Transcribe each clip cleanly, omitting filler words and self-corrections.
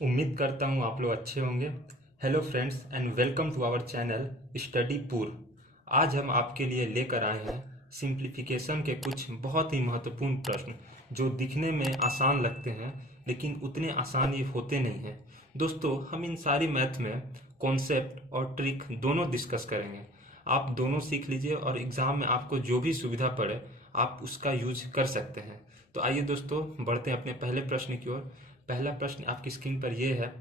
उम्मीद करता हूँ आप लोग अच्छे होंगे। Hello friends and welcome to our channel study पूर। आज हम आपके लिए लेकर आए हैं सिंप्लीफिकेशन के कुछ बहुत ही महत्वपूर्ण प्रश्न जो दिखने में आसान लगते हैं लेकिन उतने आसान ये होते नहीं हैं। दोस्तों, हम इन सारी मैथ में कॉन्सेप्ट और ट्रिक दोनों डिस्कस करेंगे। आप दोनों सीख लीजिए और एग्ज़ाम में आपको जो भी सुविधा पड़े आप उसका यूज कर सकते हैं। तो आइए दोस्तों, बढ़ते हैं अपने पहले प्रश्न की ओर। पहला प्रश्न आपकी स्क्रीन पर ये है।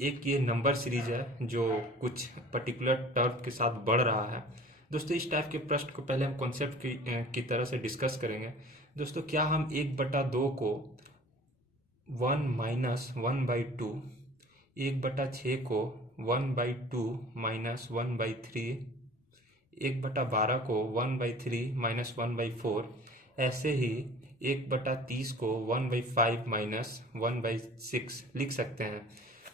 एक ये नंबर सीरीज है जो कुछ पर्टिकुलर टर्म के साथ बढ़ रहा है। दोस्तों, इस टाइप के प्रश्न को पहले हम कॉन्सेप्ट की तरह से डिस्कस करेंगे। दोस्तों, क्या हम 1/2 को 1 - 1/2, 1/6 को 1/2 -1/3, 1/12 को 1/3 -1/4, ऐसे ही 1/30 को 1/5 -1/6 लिख सकते हैं।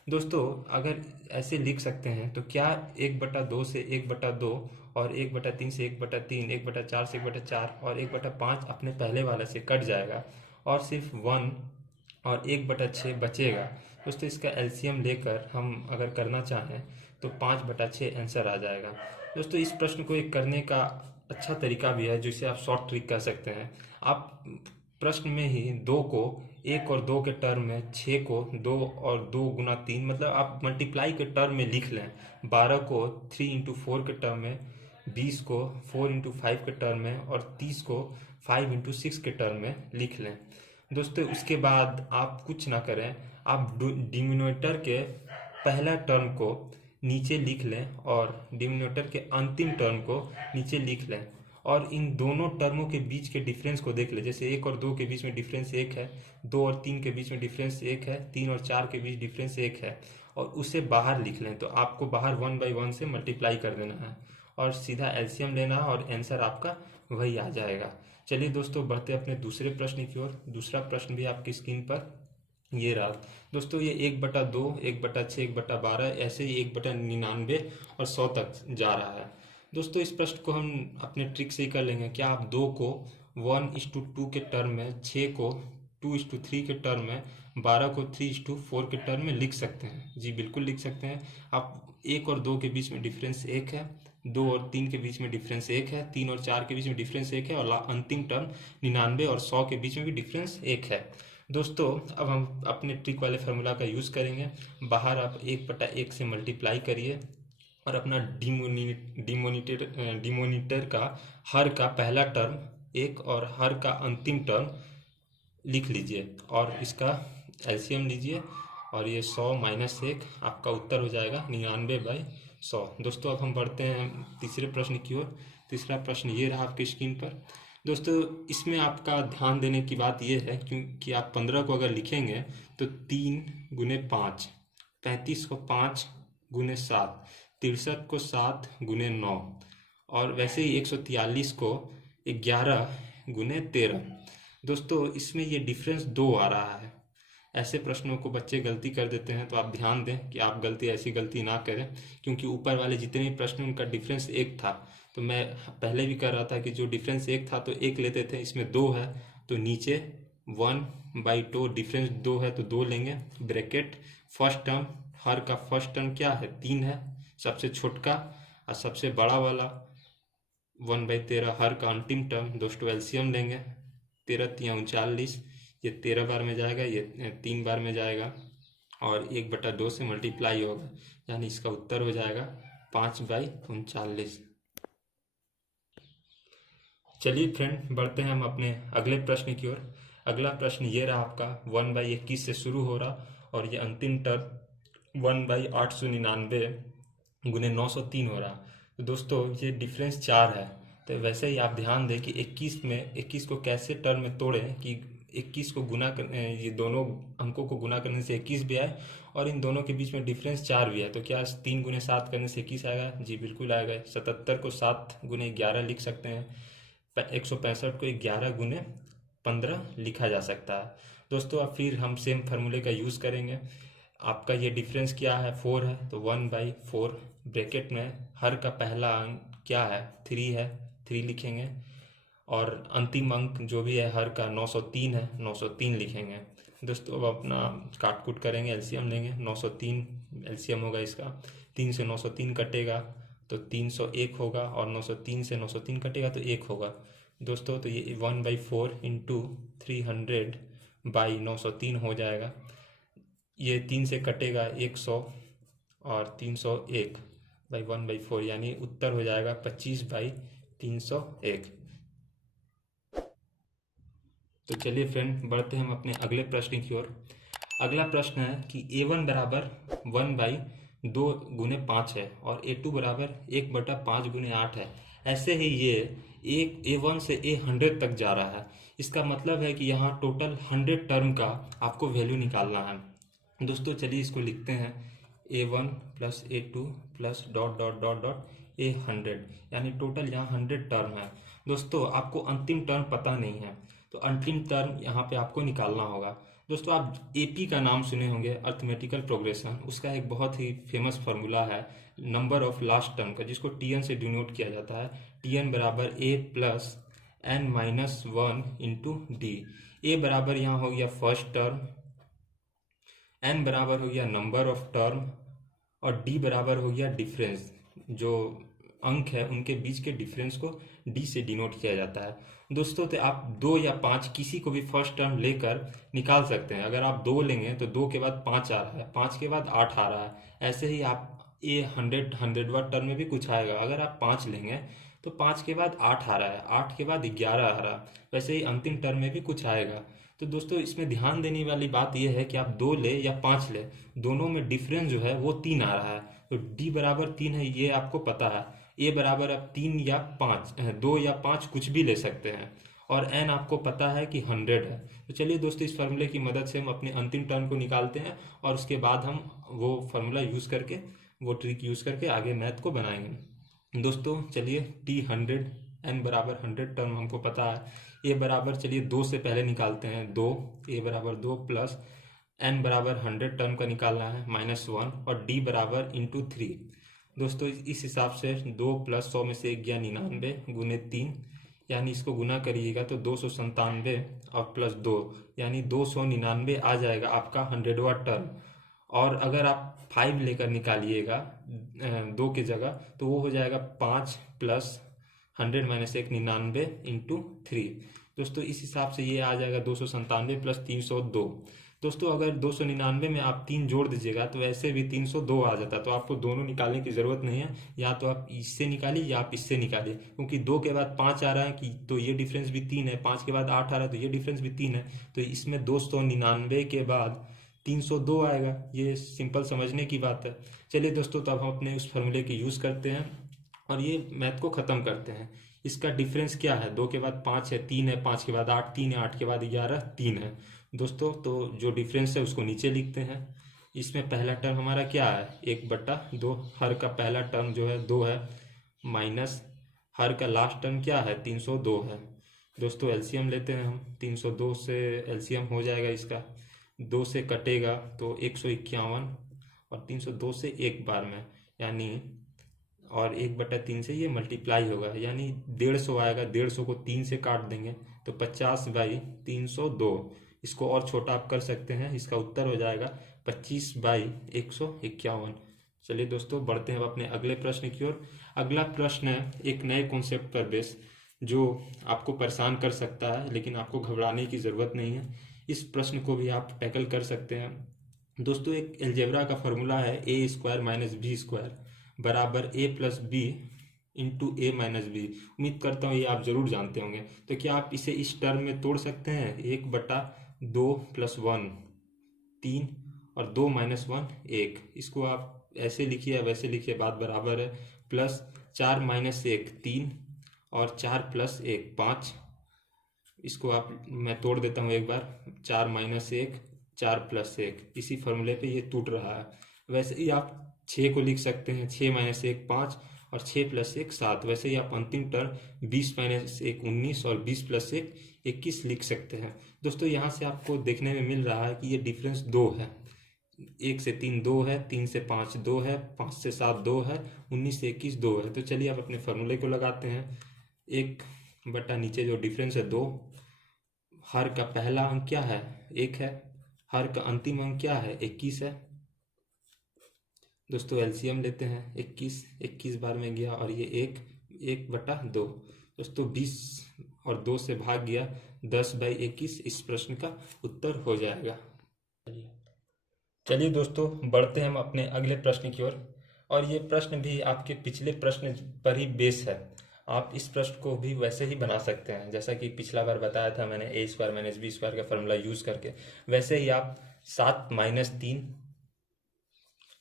दोस्तों, अगर ऐसे लिख सकते हैं तो क्या 1/2 से 1/2 और 1/3 से 1/3, 1/4 से 1/4 और 1/5 अपने पहले वाले से कट जाएगा और सिर्फ 1 और 1/6 बचेगा। दोस्तों, इसका एलसीएम लेकर हम अगर करना चाहें तो 5/6 आंसर आ जाएगा। दोस्तों, इस प्रश्न को एक करने का अच्छा तरीका भी है जिसे आप शॉर्ट ट्रिक कह सकते हैं। आप प्रश्न में ही 2 को 1 और 2 के टर्म में, 6 को 2 और 2 × 3 मतलब आप मल्टीप्लाई के टर्म में लिख लें। 12 को 3 × 4 के टर्म में, 20 को 4 × 5 के टर्म में और 30 को 5 × 6 के टर्म में लिख लें। दोस्तों, उसके बाद आप कुछ ना करें, आप डिनोमिनेटर के पहला टर्म को नीचे लिख लें और डिनोमिनेटर के अंतिम टर्म को नीचे लिख लें और इन दोनों टर्मों के बीच के डिफरेंस को देख लें। जैसे 1 और 2 के बीच में डिफरेंस 1 है, 2 और 3 के बीच में डिफरेंस 1 है, 3 और 4 के बीच डिफरेंस 1 है और उसे बाहर लिख लें। तो आपको बाहर 1/1 से मल्टीप्लाई कर देना है और सीधा एलसीएम लेना है और आंसर आपका वही आ जाएगा। चलिए दोस्तों, बढ़ते अपने दूसरे प्रश्न की ओर। दूसरा प्रश्न भी आपकी स्क्रीन पर ये रहा। दोस्तों, ये 1/2, 1/6, 1/12 ऐसे ही 1/99 और 100 तक जा रहा है। दोस्तों, इस प्रश्न को हम अपने ट्रिक से ही कर लेंगे। क्या आप 2 को 1:2 के टर्म में, 6 को 2:3 के टर्म में, 12 को 3:4 के टर्म में लिख सकते हैं? जी बिल्कुल लिख सकते हैं। आप 1 और 2 के बीच में डिफरेंस 1 है, 2 और 3 के बीच में डिफरेंस 1 है, 3 और 4 के बीच में डिफरेंस 1 है और अंतिम टर्म 99 और 100 के बीच में भी डिफरेंस 1 है। दोस्तों, अब हम अपने ट्रिक वाले फार्मूला का यूज़ करेंगे। बाहर आप 1/1 से मल्टीप्लाई करिए और अपना डिमोनीटर का हर का पहला टर्म 1 और हर का अंतिम टर्म लिख लीजिए और इसका एलसीएम लीजिए और ये 100 - 1 आपका उत्तर हो जाएगा 99/100। दोस्तों, अब हम बढ़ते हैं तीसरे प्रश्न की ओर। तीसरा प्रश्न ये रहा आपकी स्क्रीन पर। दोस्तों, इसमें आपका ध्यान देने की बात यह है क्योंकि आप 15 को अगर लिखेंगे तो 3 × 5, 35 को 5 × 7, 63 को 7 × 9 और वैसे ही 143 को 11 × 13। दोस्तों, इसमें ये डिफरेंस 2 आ रहा है। ऐसे प्रश्नों को बच्चे गलती कर देते हैं, तो आप ध्यान दें कि आप ऐसी गलती ना करें क्योंकि ऊपर वाले जितने भी प्रश्न उनका डिफरेंस 1 था। तो मैं पहले भी कर रहा था कि जो डिफरेंस 1 था तो 1 लेते थे, इसमें 2 है तो नीचे 1/2, डिफरेंस 2 है तो 2 लेंगे, ब्रैकेट फर्स्ट टर्म, हर का फर्स्ट टर्म क्या है 3 है, सबसे छोटका और सबसे बड़ा वाला 1/13, हर का अंतिम टर्म। दोस्तों, एलसीएम लेंगे, 13×3 = 39, ये 13 बार में जाएगा, ये 3 बार में जाएगा और 1/2 से मल्टीप्लाई होगा, यानी इसका उत्तर हो जाएगा 5/39। चलिए फ्रेंड, बढ़ते हैं हम अपने अगले प्रश्न की ओर। अगला प्रश्न ये रहा आपका। 1/21 से शुरू हो रहा और ये अंतिम टर्म 1/899 × 903 हो रहा। तो दोस्तों, ये डिफरेंस 4 है। तो वैसे ही आप ध्यान दें कि 21 को कैसे टर्म में तोड़ें कि 21 को गुना कर, ये दोनों अंकों को गुना करने से 21 भी आए और इन दोनों के बीच में डिफरेंस 4 भी है। तो क्या 3 × 7 करने से 21 आएगा? जी बिल्कुल आएगा। 77 को 7 × 11 लिख सकते हैं। 165 को 11 × 15 लिखा जा सकता है। दोस्तों, अब फिर हम सेम फार्मूले का यूज़ करेंगे। आपका ये डिफरेंस क्या है? 4 है तो 1/4, ब्रैकेट में हर का पहला अंक क्या है? 3 है, 3 लिखेंगे और अंतिम अंक जो भी है हर का 903 है, 903 लिखेंगे दोस्तों अब अपना काट कूट करेंगे, एलसीएम लेंगे। 903 एलसीएम होगा इसका। 3 से 903 कटेगा तो 301 होगा, और 903 से 903 कटेगा तो 1 होगा। दोस्तों तो ये 1/4 इंटू 300 बाई 903 हो जाएगा। ये 3 से कटेगा 100, और 301 बाई 1/4, यानी उत्तर हो जाएगा 25/301। तो चलिए फ्रेंड, बढ़ते हैं हम अपने अगले प्रश्न की ओर। अगला प्रश्न है कि A1 बराबर 1/2 गुने 5 है, और A2 बराबर 1/5 गुने 8 है। ऐसे ही ये एक A1 से A100 तक जा रहा है। इसका मतलब है कि यहाँ टोटल 100 टर्म का आपको वैल्यू निकालना है। दोस्तों चलिए इसको लिखते हैं, A1 plus A2 plus dot dot dot dot A100, यानी टोटल यहाँ 100 टर्म है। दोस्तों आपको अंतिम टर्म पता नहीं है, तो अंतिम टर्म यहाँ पे आपको निकालना होगा। दोस्तों आप एपी का नाम सुने होंगे, अर्थमेटिकल प्रोग्रेशन। उसका एक बहुत ही फेमस फार्मूला है नंबर ऑफ लास्ट टर्म का, जिसको टीएन से डिनोट किया जाता है। टीएन बराबर A plus N minus 1 into D. A बराबर यहाँ हो गया फर्स्ट टर्म, एन बराबर हो गया नंबर ऑफ टर्म, और डी बराबर हो गया डिफरेंस। जो अंक है उनके बीच के डिफरेंस को डी से डिनोट किया जाता है। दोस्तों तो आप 2 या 5 किसी को भी फर्स्ट टर्म लेकर निकाल सकते हैं। अगर आप 2 लेंगे तो 2 के बाद 5 आ रहा है, 5 के बाद 8 आ रहा है। ऐसे ही आप ये 100वां टर्म में भी कुछ आएगा। अगर आप 5 लेंगे तो 5 के बाद 8 आ रहा है, 8 के बाद 11 आ रहा है। वैसे ही अंतिम टर्म में भी कुछ आएगा। तो दोस्तों इसमें ध्यान देने वाली बात यह है कि आप 2 ले या 5 ले, दोनों में डिफरेंस जो है वो 3 आ रहा है। तो डी बराबर 3 है, ये आपको पता है। ए बराबर आप 3 या 5, 2 या 5 कुछ भी ले सकते हैं, और एन आपको पता है कि 100 है। तो चलिए दोस्तों इस फार्मूले की मदद से हम अपने अंतिम टर्म को निकालते हैं, और उसके बाद हम वो फार्मूला यूज़ करके, वो ट्रिक यूज़ करके आगे मैथ को बनाएंगे। दोस्तों चलिए T100, एन बराबर 100 टर्म हमको पता है। ए बराबर चलिए 2 से पहले निकालते हैं, 2। ए बराबर 2 प्लस एन बराबर 100 टर्म का निकालना है -1, और डी बराबर इंटू 3। दोस्तों इस हिसाब से 2 प्लस 100 में से 1 गया 99 गुने 3, यानी इसको गुना करिएगा तो 297 और प्लस 2, यानी 299 आ जाएगा आपका 100वां टर्म। और अगर आप 5 लेकर निकालिएगा 2 की जगह, तो वो हो जाएगा 5 प्लस 100 माइनस 1 99 इंटू 3। दोस्तों इस हिसाब से ये आ जाएगा 297 प्लस 302। दोस्तों अगर 299 में आप 3 जोड़ दीजिएगा तो ऐसे भी 302 आ जाता। तो आपको दोनों निकालने की ज़रूरत नहीं है, या तो आप इससे निकालिए या आप इससे निकालिए, क्योंकि 2 के बाद 5 आ रहा है कि तो ये डिफरेंस भी 3 है, 5 के बाद 8 आ रहा है तो ये डिफरेंस भी 3 है। तो इसमें 299 के बाद 302 आएगा। ये सिंपल समझने की बात है। चलिए दोस्तों तो अब हम अपने उस फार्मूले के यूज़ करते हैं और ये मैथ को ख़त्म करते हैं। इसका डिफरेंस क्या है? 2 के बाद 5 है, 3 है, 5 के बाद 8 3 है, 8 के बाद 11 3 है। दोस्तों तो जो डिफरेंस है उसको नीचे लिखते हैं। इसमें पहला टर्म हमारा क्या है? 1/2। हर का पहला टर्म जो है 2 है, माइनस हर का लास्ट टर्म क्या है? 302 है। दोस्तों एलसीएम लेते हैं हम। 302 से एलसीएम हो जाएगा इसका, 2 से कटेगा तो 151, और 302 से एक बार में, यानी और 1/3 से ये मल्टीप्लाई होगा, यानी 150 आएगा। 150 को 3 से काट देंगे तो 50/302। इसको और छोटा आप कर सकते हैं, इसका उत्तर हो जाएगा 25/151। चलिए दोस्तों बढ़ते हैं अब अपने अगले प्रश्न की ओर। अगला प्रश्न है एक नए कॉन्सेप्ट पर बेस, जो आपको परेशान कर सकता है, लेकिन आपको घबराने की ज़रूरत नहीं है। इस प्रश्न को भी आप टैकल कर सकते हैं। दोस्तों एक एलजेब्रा का फॉर्मूला है a² माइनस b² बराबर a plus B into a minus B. उम्मीद करता हूँ ये आप जरूर जानते होंगे। तो क्या आप इसे इस टर्म में तोड़ सकते हैं? 1/2 प्लस 1 3, और 2 माइनस 1 1। इसको आप ऐसे लिखिए या वैसे लिखिए, बात बराबर है। प्लस 4 माइनस 1 3, और 4 प्लस 1 5। इसको आप मैं तोड़ देता हूँ एक बार। 4 माइनस 1 4 प्लस 1, इसी फॉर्मूले पे ये टूट रहा है। वैसे ही आप 6 को लिख सकते हैं, 6 माइनस 1 5, और 6 प्लस 1 7। वैसे ही आप अंतिम टर्म 20 माइनस 1 19, और 20 प्लस 1 21 लिख सकते हैं। दोस्तों यहाँ से आपको देखने में मिल रहा है कि ये डिफरेंस 2 है। 1 से 3 2 है, 3 से 5 2 है, 5 से 7 2 है, 19 से 21 2 है। तो चलिए आप अपने फॉर्मूले को लगाते हैं। 1 बटा नीचे जो डिफरेंस है 2, हर का पहला अंक क्या है? 1 है, हर का अंतिम अंक क्या है, 21 है। दोस्तों एलसीएम लेते हैं, 21 बार में गया और ये 1/2। दोस्तों 20 और 2 से भाग गया, 10/21 इस प्रश्न का उत्तर हो जाएगा। चलिए दोस्तों बढ़ते हैं हम अपने अगले प्रश्न की ओर। और ये प्रश्न भी आपके पिछले प्रश्न पर ही बेस है। आप इस प्रश्न को भी वैसे ही बना सकते हैं जैसा कि पिछला बार बताया था मैंने, a² - b² का फॉर्मूला यूज करके। वैसे ही आप 7 - 3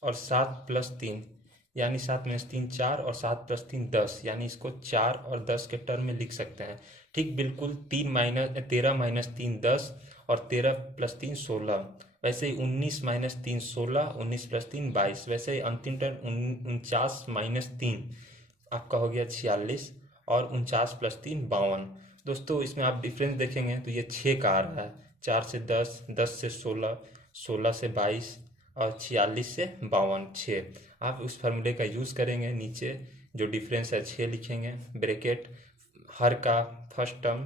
और 7+3 यानी 7 - 3 4 और 7+3 10, यानी इसको 4 और 10 के टर्म में लिख सकते हैं। ठीक बिल्कुल 13 - 3 10 और 13+3 16। वैसे ही 19 - 3 16, 19+3 22। वैसे ही अंतिम टर्म 49 - 3 आपका हो गया 46 और 49+3 52। दोस्तों इसमें आप डिफरेंस देखेंगे तो ये 6 का आ रहा है। 4 से 10, 10 से 16, 16 से 22 और 46 से 52, 6। आप उस फार्मूले का यूज़ करेंगे, नीचे जो डिफरेंस है 6 लिखेंगे, ब्रैकेट हर का फर्स्ट टर्म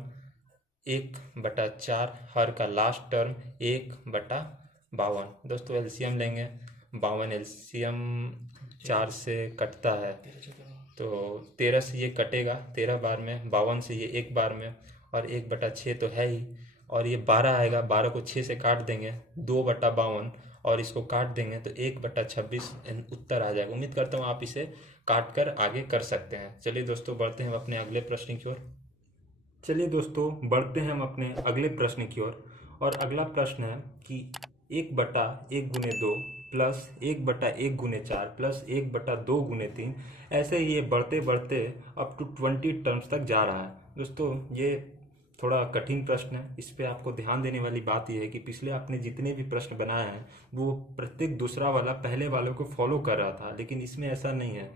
1/4, हर का लास्ट टर्म 1/52। दोस्तों एलसीएम लेंगे, 52 एलसीएम 4 से कटता है तो 13 से ये कटेगा 13 बार में, 52 से ये 1 बार में, और 1/6 तो है ही, और ये 12 आएगा, 12 को 6 से काट देंगे 2/52 और इसको काट देंगे तो 1/26 उत्तर आ जाएगा। उम्मीद करता हूँ आप इसे काट कर आगे कर सकते हैं। चलिए दोस्तों बढ़ते हैं अपने अगले प्रश्न की ओर। चलिए दोस्तों बढ़ते हैं हम अपने अगले प्रश्न की ओर। और अगला प्रश्न है कि 1/1 × 2 प्लस 1/1 × 4 प्लस 1/2 × 3, ऐसे ही ये बढ़ते बढ़ते अप टू 20 टर्म्स तक जा रहा है। दोस्तों ये थोड़ा कठिन प्रश्न है। इस पे आपको ध्यान देने वाली बात यह है कि पिछले आपने जितने भी प्रश्न बनाए हैं वो प्रत्येक दूसरा वाला पहले वालों को फॉलो कर रहा था, लेकिन इसमें ऐसा नहीं है।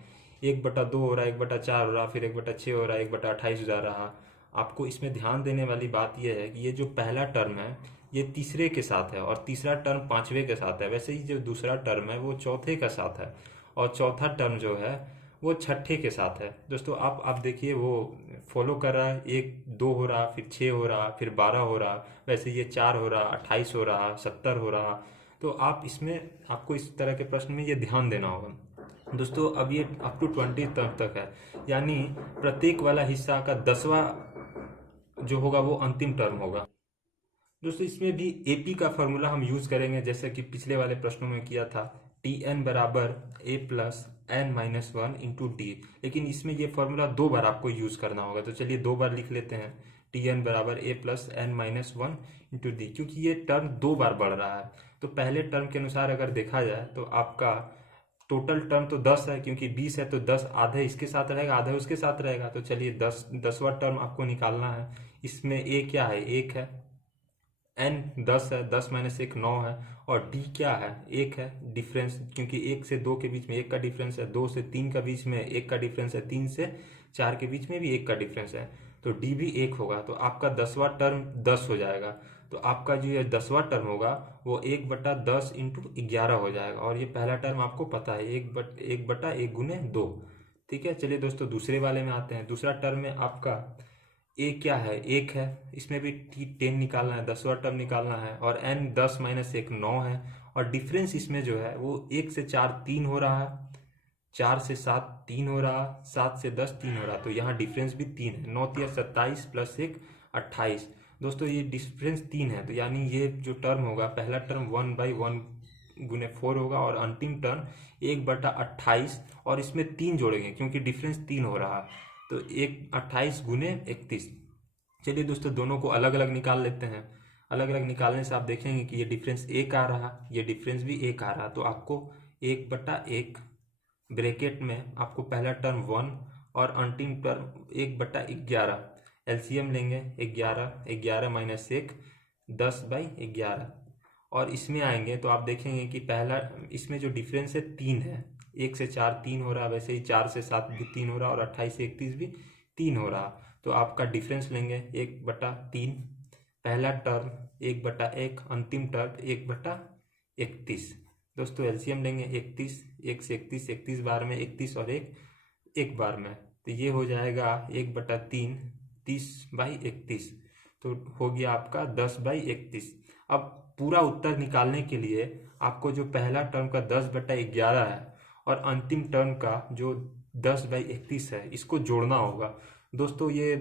1/2 हो रहा है, 1/4 हो रहा, फिर 1/6 हो रहा है, 1/28 जा रहा। आपको इसमें ध्यान देने वाली बात यह है कि ये जो पहला टर्म है ये तीसरे के साथ है और तीसरा टर्म पांचवे के साथ है। वैसे ही जो दूसरा टर्म है वो चौथे के साथ है और चौथा टर्म जो है वो छठे के साथ है। दोस्तों आप देखिए वो फॉलो कर रहा है, 1 2 हो रहा, फिर 6 हो रहा, फिर 12 हो रहा, वैसे ये 4 हो रहा, 28 हो रहा, 70 हो रहा। तो आप इसमें आपको इस तरह के प्रश्न में ये ध्यान देना होगा। दोस्तों अब ये अप टू 20 तक है, यानी प्रत्येक वाला हिस्सा का 10वां जो होगा वो अंतिम टर्म होगा। दोस्तों इसमें भी एपी का फॉर्मूला हम यूज करेंगे जैसे कि पिछले वाले प्रश्नों में किया था, Tn बराबर a+n-1 × d। लेकिन इसमें ये फॉर्मूला 2 बार आपको यूज करना होगा, तो चलिए 2 बार लिख लेते हैं, Tn बराबर a+n-1 × d। क्योंकि ये टर्म 2 बार बढ़ रहा है तो पहले टर्म के अनुसार अगर देखा जाए तो आपका टोटल टर्म तो 10 है, क्योंकि 20 है तो 10 आधे इसके साथ रहेगा, आधे उसके साथ रहेगा। तो चलिए 10वां टर्म आपको निकालना है। इसमें a क्या है, 1 है, n 10 है, 10 - 1 9 है, और d क्या है, 1 है। डिफरेंस क्योंकि 1 से 2 के बीच में 1 का डिफरेंस है, 2 से 3 का बीच में 1 का डिफरेंस है, 3 से 4 के बीच में भी 1 का डिफरेंस है, तो d भी 1 होगा। तो आपका 10वां टर्म 10 हो जाएगा। तो आपका जो ये 10वां टर्म होगा वो 1/10 × 11 हो जाएगा। और ये पहला टर्म आपको पता है 1/1 × 2। ठीक है, चलिए दोस्तों दूसरे वाले में आते हैं। दूसरा टर्म में आपका ए क्या है, 1 है, इसमें भी T10 निकालना है, 10वां टर्म निकालना है, और n 10 - 1 9 है, और डिफरेंस इसमें जो है वो 1 से 4 3 हो रहा है, 4 से 7 3 हो रहा, 7 से 10 3 हो रहा, तो यहाँ डिफरेंस भी 3 है। 9 × 27 + 1 28। दोस्तों ये डिफरेंस 3 है, तो यानी ये जो टर्म होगा पहला टर्म 1/1 × 4 होगा और अंतिम टर्म 1/28, और इसमें 3 जोड़ेंगे क्योंकि डिफरेंस 3 हो रहा, तो 28 × 31। चलिए दोस्तों दोनों को अलग अलग निकाल लेते हैं। अलग अलग निकालने से आप देखेंगे कि ये डिफरेंस 1 आ रहा, ये डिफरेंस भी 1 आ रहा, तो आपको 1/1 ब्रैकेट में आपको पहला टर्म 1 और अंतिम टर्म 1/11, एलसीएम लेंगे 11 11 - 1 10/11, और इसमें आएंगे तो आप देखेंगे कि पहला इसमें जो डिफरेंस है 3 है, 1 से 4 3 हो रहा, वैसे ही 4 से 7 भी 3 हो रहा, और 28 से 31 भी 3 हो रहा। तो आपका डिफरेंस लेंगे 1/3, पहला टर्म 1/1, अंतिम टर्म 1/31। दोस्तों एलसीएम लेंगे 31, 1 से 31 31 बार में, 31 और 1 बार में, तो ये हो जाएगा 1/3 30/31, तो हो गया आपका 10/31। अब पूरा उत्तर निकालने के लिए आपको जो पहला टर्म का 10/11 है और अंतिम टर्म का जो 10/31 है इसको जोड़ना होगा। दोस्तों ये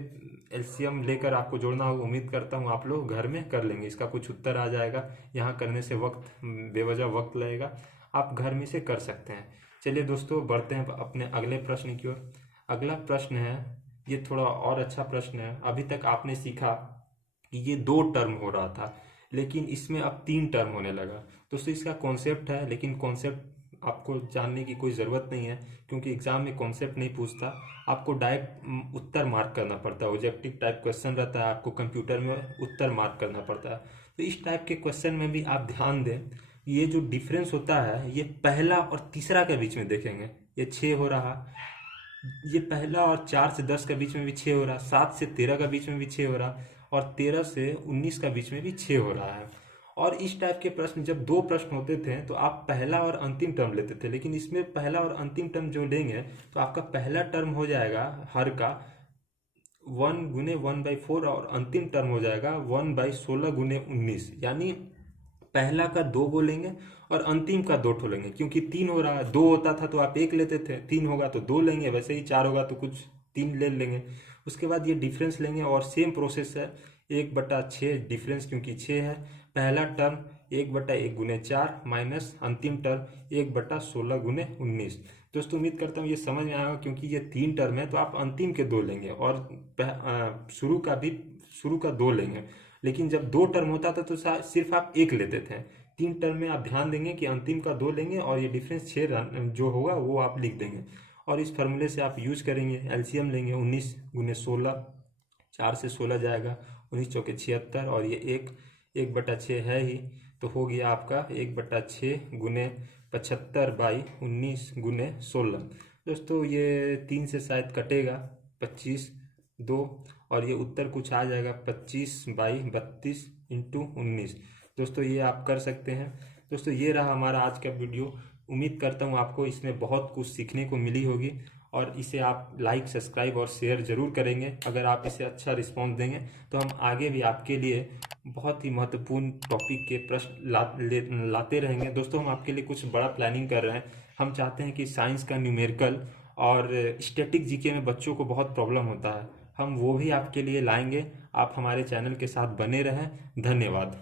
एलसीएम लेकर आपको जोड़ना होगा। उम्मीद करता हूँ आप लोग घर में कर लेंगे। इसका कुछ उत्तर आ जाएगा। यहाँ करने से वक्त बेवजह वक्त लगेगा। आप घर में से कर सकते हैं। चलिए दोस्तों बढ़ते हैं अपने अगले प्रश्न की ओर। अगला प्रश्न है, ये थोड़ा और अच्छा प्रश्न है। अभी तक आपने सीखा कि ये 2 टर्म हो रहा था, लेकिन इसमें अब 3 टर्म होने लगा। दोस्तों इसका कॉन्सेप्ट है, लेकिन कॉन्सेप्ट आपको जानने की कोई ज़रूरत नहीं है, क्योंकि एग्जाम में कॉन्सेप्ट नहीं पूछता। आपको डायरेक्ट उत्तर मार्क करना पड़ता है। ऑब्जेक्टिव टाइप क्वेश्चन रहता है, आपको कंप्यूटर में उत्तर मार्क करना पड़ता है। तो इस टाइप के क्वेश्चन में भी आप ध्यान दें, ये जो डिफरेंस होता है ये पहला और तीसरा के बीच में देखेंगे। ये 6 हो रहा, ये पहला और 4 से 10 के बीच में भी 6 हो रहा, 7 से 13 के बीच में भी 6 हो रहा, और 13 से 19 का बीच में भी 6 हो रहा है। और इस टाइप के प्रश्न जब 2 प्रश्न होते थे तो आप पहला और अंतिम टर्म लेते थे, लेकिन इसमें पहला और अंतिम टर्म जो लेंगे तो आपका पहला टर्म हो जाएगा हर का 1 गुने 1/4 और अंतिम टर्म हो जाएगा 1/16 गुने 19। यानी पहला का 2 गो लेंगे और अंतिम का 2 ठो लेंगे, क्योंकि 3 हो रहा है। 2 होता था तो आप 1 लेते थे, 3 होगा तो 2 लेंगे, वैसे ही 4 होगा तो कुछ 3 ले लेंगे। उसके बाद ये डिफरेंस लेंगे और सेम प्रोसेस है, 1/6 डिफरेंस क्योंकि 6 है। पहला टर्म 1/1 गुने 4 माइनस अंतिम टर्म 1/16 गुने 19। दोस्तों उम्मीद करता हूँ ये समझ में आएगा, क्योंकि ये 3 टर्म है तो आप अंतिम के 2 लेंगे और शुरू का 2 लेंगे। लेकिन जब 2 टर्म होता था तो सिर्फ आप 1 लेते थे। 3 टर्म में आप ध्यान देंगे कि अंतिम का 2 लेंगे और ये डिफरेंस 6 जो होगा वो आप लिख देंगे। और इस फार्मूले से आप यूज करेंगे, एलसीएम लेंगे 19 गुने 16, 4 से 16 जाएगा, 19 चौके 76, और ये 1/6 है ही, तो हो गया आपका 1/6 गुने 75/19 गुने 16। दोस्तों ये 3 से शायद कटेगा, 25 2, और ये उत्तर कुछ आ जाएगा 25/32 इंटू 19। दोस्तों ये आप कर सकते हैं। दोस्तों ये रहा हमारा आज का वीडियो। उम्मीद करता हूँ आपको इसमें बहुत कुछ सीखने को मिली होगी, और इसे आप लाइक सब्सक्राइब और शेयर जरूर करेंगे। अगर आप इसे अच्छा रिस्पॉन्स देंगे तो हम आगे भी आपके लिए बहुत ही महत्वपूर्ण टॉपिक के प्रश्न लाते रहेंगे। दोस्तों हम आपके लिए कुछ बड़ा प्लानिंग कर रहे हैं। हम चाहते हैं कि साइंस का न्यूमेरिकल और स्टैटिक जीके में बच्चों को बहुत प्रॉब्लम होता है, हम वो भी आपके लिए लाएंगे। आप हमारे चैनल के साथ बने रहें। धन्यवाद।